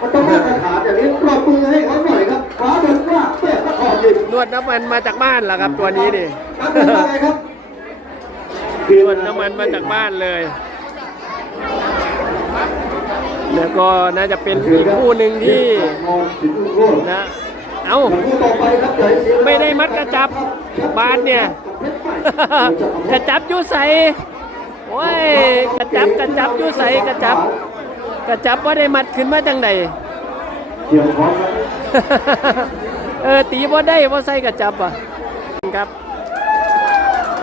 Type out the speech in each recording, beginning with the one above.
มันต้องมาตรฐานอย่างนี้ปรบมือให้เขาหน่อยครับขวาบนว่าเตะตะขอบดิบนวดน้ำมันมาจากบ้านเหรอครับ ตัวนี้นี่ครับเป็นอะไรครับนวดน้ำมันมาจากบ้านเลย แล้วก็น่าจะเป็นอีกคู่หนึ่งที่มองถึงลูกโลดนะ เอ้าคู่ต่อไปครับใหญ่เสียไม่ได้มัดกระจับบ้านเนี่ย กระจับอยุใสโอ้ย กระจับกระจับอยุใสกระจับ กระจับว่าได้มัดขึ้นมาจังใดเกี่ยวพร้อมครับเออตีบ่ได้บ่ใส่กระจับอะครับ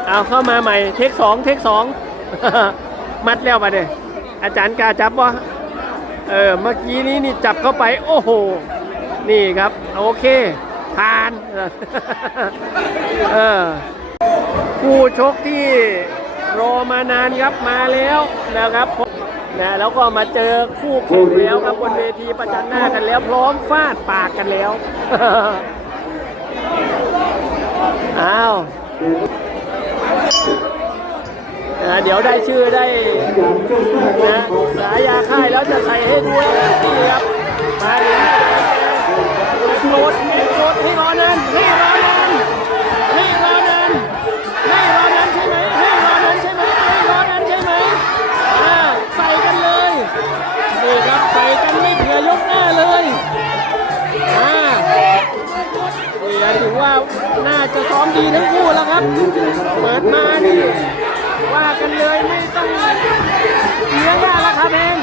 เอาเข้ามาใหม่เทคสองเทคสองมัดแล้วมาเนี่ยอาจารย์กล้าจับวะเออเมื่อกี้นี้นี่จับเข้าไป โอ้โห นี่ครับ โอเคผ่าน เออคู่ชกที่รอมานานครับมาแล้วนะครับ นะแล้วก็มาเจอคู่แข่งแล้วครับบนเวทีประจันหน้ากันแล้ว พร้อมฟาดปากกันแล้วอ้าวนะเดี๋ยวได้ชื่อได้นะสายาค่ายแล้วจะใส่ให้ด้วยนี่ครับมาเลยโหลดโหลดให้รอนานใว่าน่าจะซ้อมดีทั้งคู่แล้วครับ เปิดมานี่ว่ากันเลยไม่ต้องเสียยากแล้วครับแดง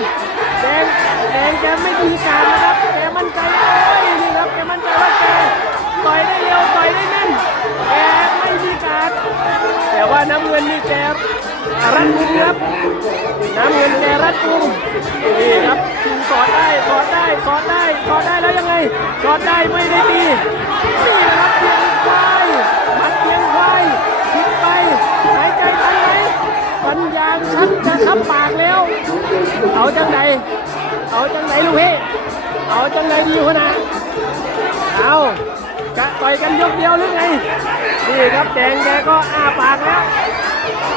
แดงแดงแกไม่ดีการนะครับแกมั่นใจโอ้ยนี่ครับแกมั่นใจว่าแกต่อยได้เร็วต่อยได้แน่นแกไม่ดีการแต่ว่าน้ำเงินนี่แกรัดกุมครับน้ำเงินแกรัดกุมนี่ครับถึงสอดได้สอดได้สอดได้สอดได้แล้วยังไงสอดได้ไม่ได้ตี นี่ครับแดงแกก็อ้าปากแล้ว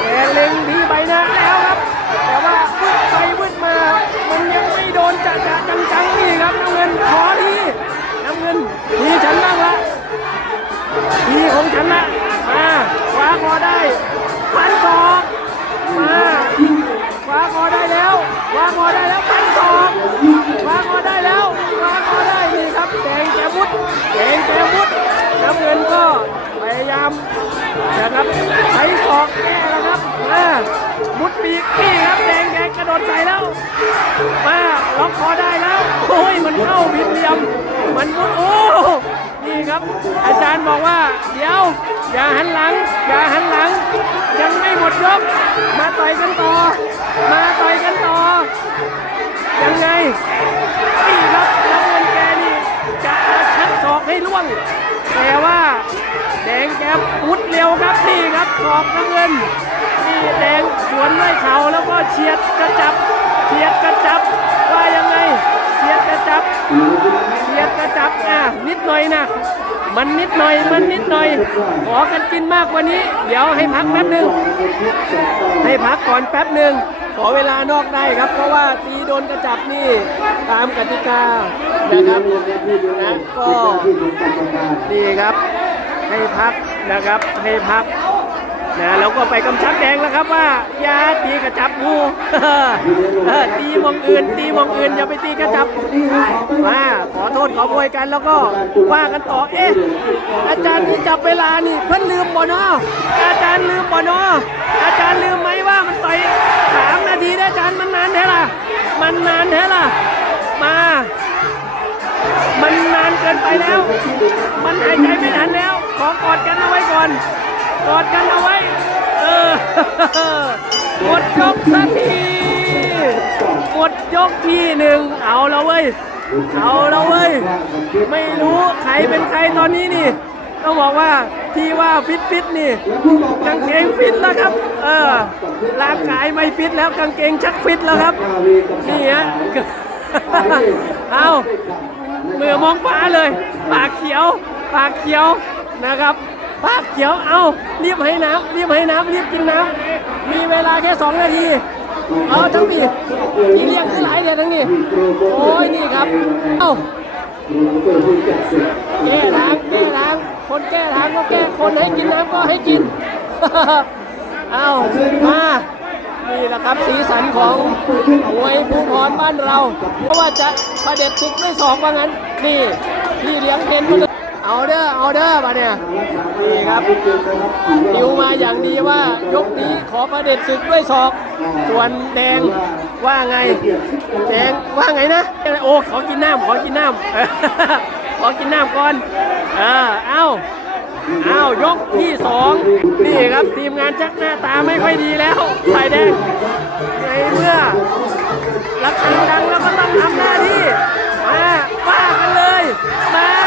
แกเล็งที่ใบหน้าแล้วครับ แต่ว่าวึดไปวึดมา มันยังไม่โดนจะจะจังๆนี่ครับน้ำเงินขอทีน้ำเงินทีฉันบ้างละทีของฉันละมาคว้าคอได้ฟันศอกมาคว้าคอได้แล้วคว้าคอได้แล้วฟันศอกคว้าคอได้แล้วคว้าคอได้นี่ครับแดงแกมุดแดงแกมุดน้ำเงินก็ ยามนะครับใช้ศอกแก้แล้วครับมามุดปีกนี่ครับแดงแกกระโดดใส่แล้วมาล็อกคอได้แล้วโอ้ยมันเข้าผิดเหลี่ยมมันมุดโอ้นี่ครับ อาจารย์บอกว่า เดี๋ยว อย่าหันหลัง อย่าหันหลัง ยังไม่หมดยก มาต่อยกันต่อ มาต่อยกันต่อ ยังไงนี่ครับน้ำเงินแกนี่จะชักศอกให้ล่วง แต่ว่าแดงแกพุดเร็วครับนี่ครับศอกน้ำเงินนี่แดงสวนด้วยเข่าแล้วก็เฉียดกระจับเฉียดกระจับว่ายังไงเฉียดกระจับเสียดกระจับอะนิดหน่อยนะมันนิดหน่อยมันนิดหน่อยขอกันกินมากกว่านี้ เดี๋ยวให้พักแป๊บหนึ่งให้พักก่อนแป๊บหนึ่งขอเวลานอกได้ครับเพราะว่าตี โดนกระจับนี่ตามกติกานะครับนะก็ดีครับให้พักนะครับให้พักนะแล้วก็ไปกำชับแดงแล้วครับว่าอย่าตีกระจับงูตีมองอื่น ตีมองอื่นอย่าไปตีกระจับมาขอโทษขอโพยกันแล้วก็ว่ากันต่อเอ๊ะอาจารย์ที่จับเวลานี่เพิ่นลืมบ่เนาะอาจารย์ลืมบ่เนาะ แล้ว มันหายใจไม่ทันแล้ว ขอกอดกันเอาไว้ก่อน กอดกันเอาไว้ เออหมดยกสักทีหมดยกที่หนึ่งเอาแล้วเว้ย เอาแล้วเว้ย ไม่รู้ใครเป็นใครตอนนี้นี่ ต้องบอกว่าที่ว่าฟิตฟิตๆนี่กางเกงฟิตแล้วครับ เออร่างกายไม่ฟิตแล้วกางเกงชักฟิตแล้วครับ นี่ฮะเอา มือมองฟ้าเลย ปากเขียว ปากเขียวนะครับ ปากเขียวเอารีบให้น้ำรีบให้น้ำรีบกินน้ำมีเวลาแค่สองนาทีเอาทั้งปีพี่เลี้ยงคือหลายเดียทั้งนี้โอ้ยนี่ครับเอ้าแก้ทางแก้ทางคนแก้ทางก็แก้คนให้กินน้ำก็ให้กิน เอามา นี่แหละครับสีสันของมวยภูพรบ้านเรา เพราะว่าจะประเด็ดศึกไม่สองว่างั้น นี่พี่เลี้ยงเพนมาเลยเอาเด้อเอาเด้อมาเนี่ยนี่ครับดิวมาอย่างดีว่ายกนี้ขอประเด็ดศึกด้วยศอก ส่วนแดงว่าไง แดงว่าไงนะ โอ้ขอกินน้ำขอกินน้ำขอกินน้ำก่อน เออเอา อายกที่สองนี่ครับทีมงานชักหน้าตาไม่ค่อยดีแล้วฝ่ายแดงในเมื่อรักดังแล้วก็ต้องทำหน้าที่มาว่ากันเลยมา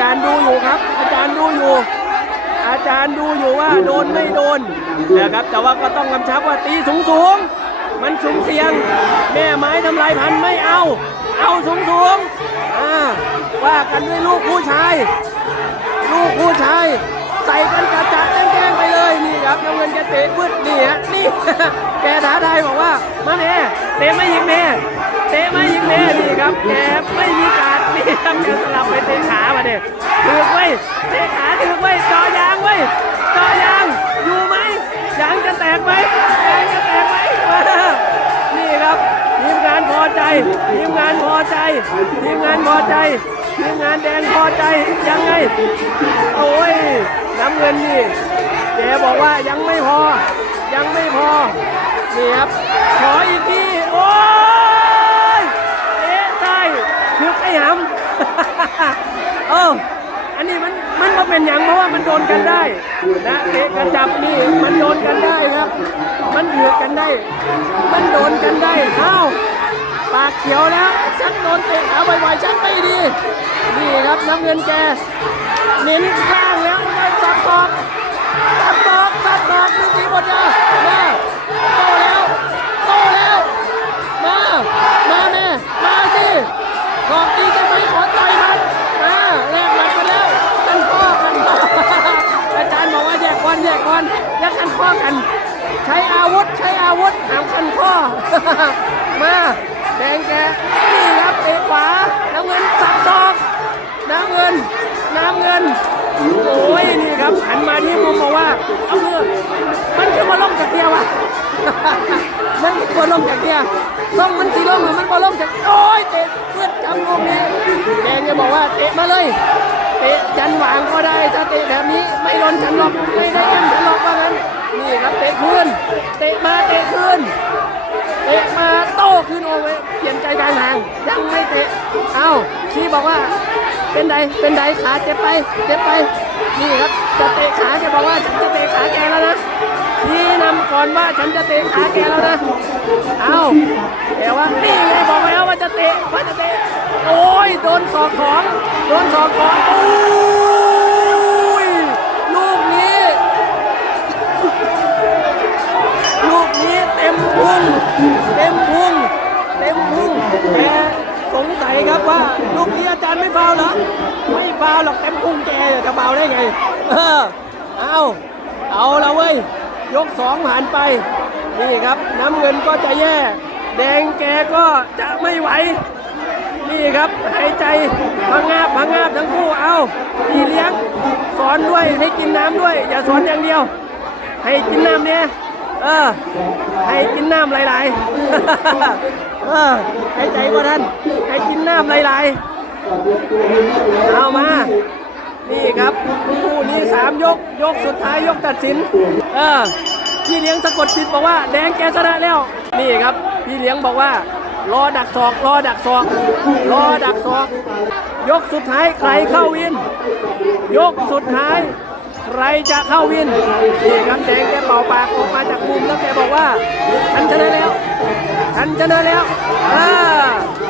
จารย์ดูอยู่ครับ อาจารย์ดูอยู่ อาจารย์ดูอยู่ว่าโดนไม่โดนนะครับ แต่ว่าก็ต้องกำชับว่าตีสูงสูงๆมันสูงเสียง แม่ไม้ทำลายพันไม่เอา เอาสูงสูงๆอ่าว่ากันด้วยลูกผู้ชาย ลูกผู้ชายใส่กันกระจัดแจ้งไปเลยนี่ครับน้ำเงินแกเตะพืดนี่ฮะนี่แกท้าทายบอกว่ามาเน่เตะไม่ยิงเน่เตะไม่ยิงเน่นี่ครับแกไม่มีก นี่ครับแกสลับไปเตะขามาเด็กถือกไว้เตะขาถือกไว้จาะยางไว้จาะยางอยู่ไหมยางจะแตกไหมยางจะแตกไหมนี่ครับทีมงานพอใจทีมงานพอใจทีมงานพอใจทีมงานแดงพอใจยังไงโอ้ยน้ำเงินนี่แกบอกว่ายังไม่พอ ยังไม่พอนี่ครับขออีกทีโอ้ เอออันนี้มันมันก็เป็นอย่างเพราะว่ามันโดนกันได้นะเตะกระจับนี่มันโดนกันได้ครับ มันเหยือกกันได้ มันโดนกันได้เอ้าปากเขียวแล้วชักโดนเตะขาบ่อยๆชักไม่ดีนี่ครับน้ำเงินแกเน้นข้างแล้วได้สับตอกสับตอกสับตอกลูกนี้หมดยามาโตแล้วโตแล้วมามาแม่มาสิบอกดีจะไม่ขอต่อยมันมาแลกหมัดกันแล้วกันข้อกันข้อ อาจารย์บอกว่าแยกก่ อนแยกก่อนแยกกันข้อกัน ใช้อาวุธใช้อาวุธหามกันข้อ มาแดงแกนี่ครับเตะขวาน้ำเงินสับศอกน้ำเงินน้ำเงินโอ้ยนี่ครับหันมาที่มุมบอกว่าเอาเถอะมันคือมาล่มจากเดียวอะมันคือมาล่มจากเดียวต้องมันสีล่มหรือมันมาล่มจากโอ้ยเตะเพื่อนจำลูกนี้แดงจะบอกว่าเตะมาเลยเตะยันหวางก็ได้ถ้าเตะแบบนี้ไม่โดนฉันหรอกไม่ได้กันฉันหรอกว่างั้น นี่ ครับเตะคืนเตะมาเตะคืนเตะมาโต้ขึ้นโอ้ยเปลี่ยนใจกลางทางยังไม่เตะเอ้าชี้บอกว่า เป็นไดเป็นไดขาเจ็บไปเจ็บไปนี่ครับจะเตะขาแกบอกว่าฉันจะเตะขาแกแล้วนะชี้นำก่อนว่าฉันจะเตะขาแกแล้วนะเอ้าแต่ว่านี่ไงบอกไปแล้วว่าจะเตะว่าจะเตะโอ้ยโดนศอกของโดนศอกของโอ้ พุงเต็มพุงเต็มพุงแกสงสัยครับว่าลูกนี้อาจารย์ไม่ฟาวเหรอไม่ฟาวหรอกเต็มพุงแกจะฟาวได้ไง เออเอาเอาละเว้ยยกสองผ่านไป นี่ครับ น้ำเงินก็จะแย่ แดงแกก็จะไม่ไหว นี่ครับหายใจพังงาบพังงาบทั้งคู่เอาพี่เลี้ยง สอนด้วยให้กินน้ำด้วย อย่าสอนอย่างเดียว ให้กินน้ำเนี่ย เออ ให้กินน้ำหลายๆเออให้ใจว่าท่านให้กินน้ำหลายๆเอามา นี่ครับคู่นี้สามยก ยกสุดท้ายยกตัดสิน เออ พี่เลี้ยงสะกดจิตบอกว่าแดงแกชนะแล้ว นี่ครับ พี่เลี้ยงบอกว่ารอดักศอกรอดักศอกรอดักศอก ยกสุดท้ายใครเข้าวิน ยกสุดท้าย ใครจะเข้าวินนี่ครับแดงแกเป่าปากออกมาจากมุมแล้วแกบอกว่าฉันชนะแล้วฉันชนะแล้วอ่า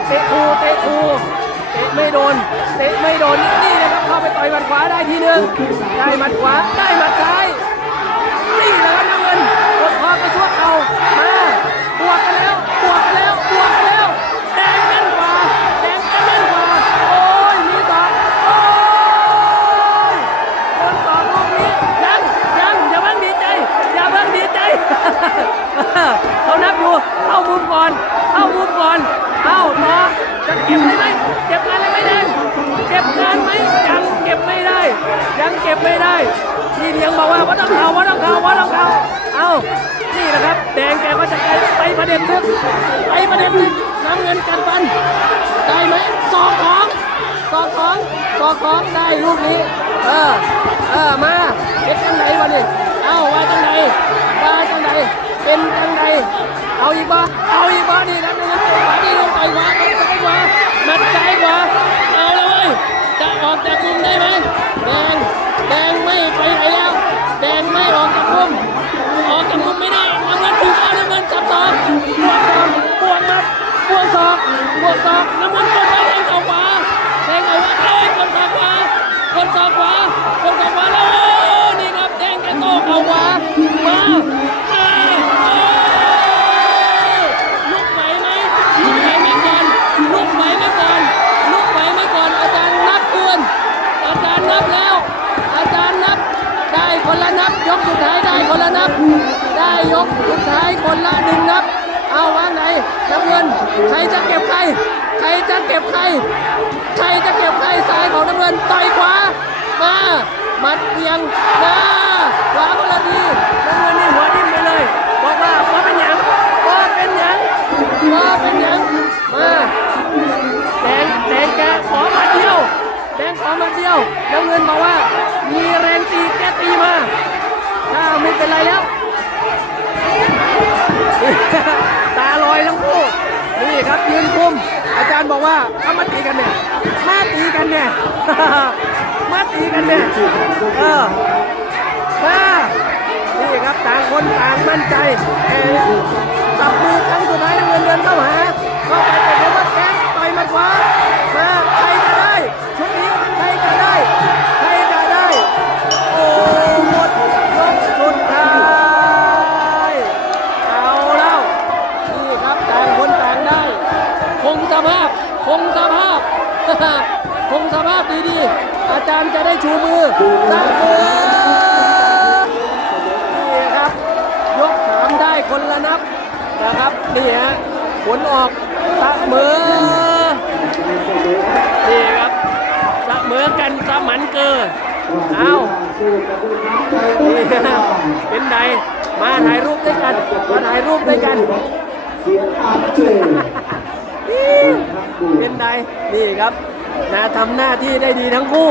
เตะคูเตะคูเตะไม่โดนเตะไม่โดนนี่นะครับเข้าไปต่อยหมัดขวาได้ทีหนึ่งได้หมัดขวาได้หมัดซ้าย มุมก่อน เข้ามุมก่อน เข้าต่อจะเก็บได้ไหมเก็บงานได้ไหมแดงเก็บงานไหมยังเก็บไม่ได้ ยังเก็บไม่ได้นี่เพียงบอกว่าว่าต้องเข่าว่าต้องเข่าว่าต้องเข่าเอ้านี่นะครับแดงแกก็จะไปไปประเด็นทึกไปประเด็นทึกน้ำเงินกันฟันได้ไหมสองของสองของสองของได้ลูกนี้ เออเออมาเป็นจังไหนวะนี่เอ้าว่าจังไหนว่าจังไหนเป็นจัง อาอีกบ่เอาอีกบ่นี่ครับน้ำเงินไปขวานี่ลงไปขวาไปซ้ายขวาหมัดซ้ายขวาเอาเลยจะออกจากมุมได้ไหมแดงแดงไม่ไปไหนแล้วแดงไม่ออกจากมุมออกจากมุมไม่ได้น้ำเงินถูกเอาน้ำเงินจับต่อบวกสองบวกมัดบวกศอกบวกศอกน้ำเงิน คนละนับ ได้ยกสุดท้ายคนละหนึ่งนับ เอาวางไหนน้ำเงิน ใครจะเก็บใคร ใครจะเก็บใคร ใครจะเก็บใครสายของน้ำเงินต่อยขวา มา มัดเพียงมาขวาคนละทีน้ำเงินนี่หัวดิ้นไปเลย บอกว่าว่าเป็นหยังว่าเป็นหยังว่าเป็นหยังมาแดงแดงแกขอมาเดียวแดงขอมาเดียวน้ำเงินบอกว่า มีแรงตีแกตีมา ถ้าไม่เป็นไรแล้ว ตาลอยทั้งคู่ นี่ครับยืนคุม อาจารย์บอกว่าถ้ามาตีกันเนี่ย มาตี กันเนี่ย มาตีกันเนี่ย เออมานี่ครับต่างคนต่างมั่นใจเออจับมือครั้งสุดท้ายเงินเดือนเข้าหาเข้าไปเป็น คนละนับนะครับนี่ฮะผลออกเสมอนี่ครับเสมอกันสมันเกอร์เอานี่เป็นไงมาถ่ายรูปด้วยกันมาถ่ายรูปด้วยกันเสียงอาเจเป็นไงนี่ครับนะทำหน้าที่ได้ดีทั้งคู่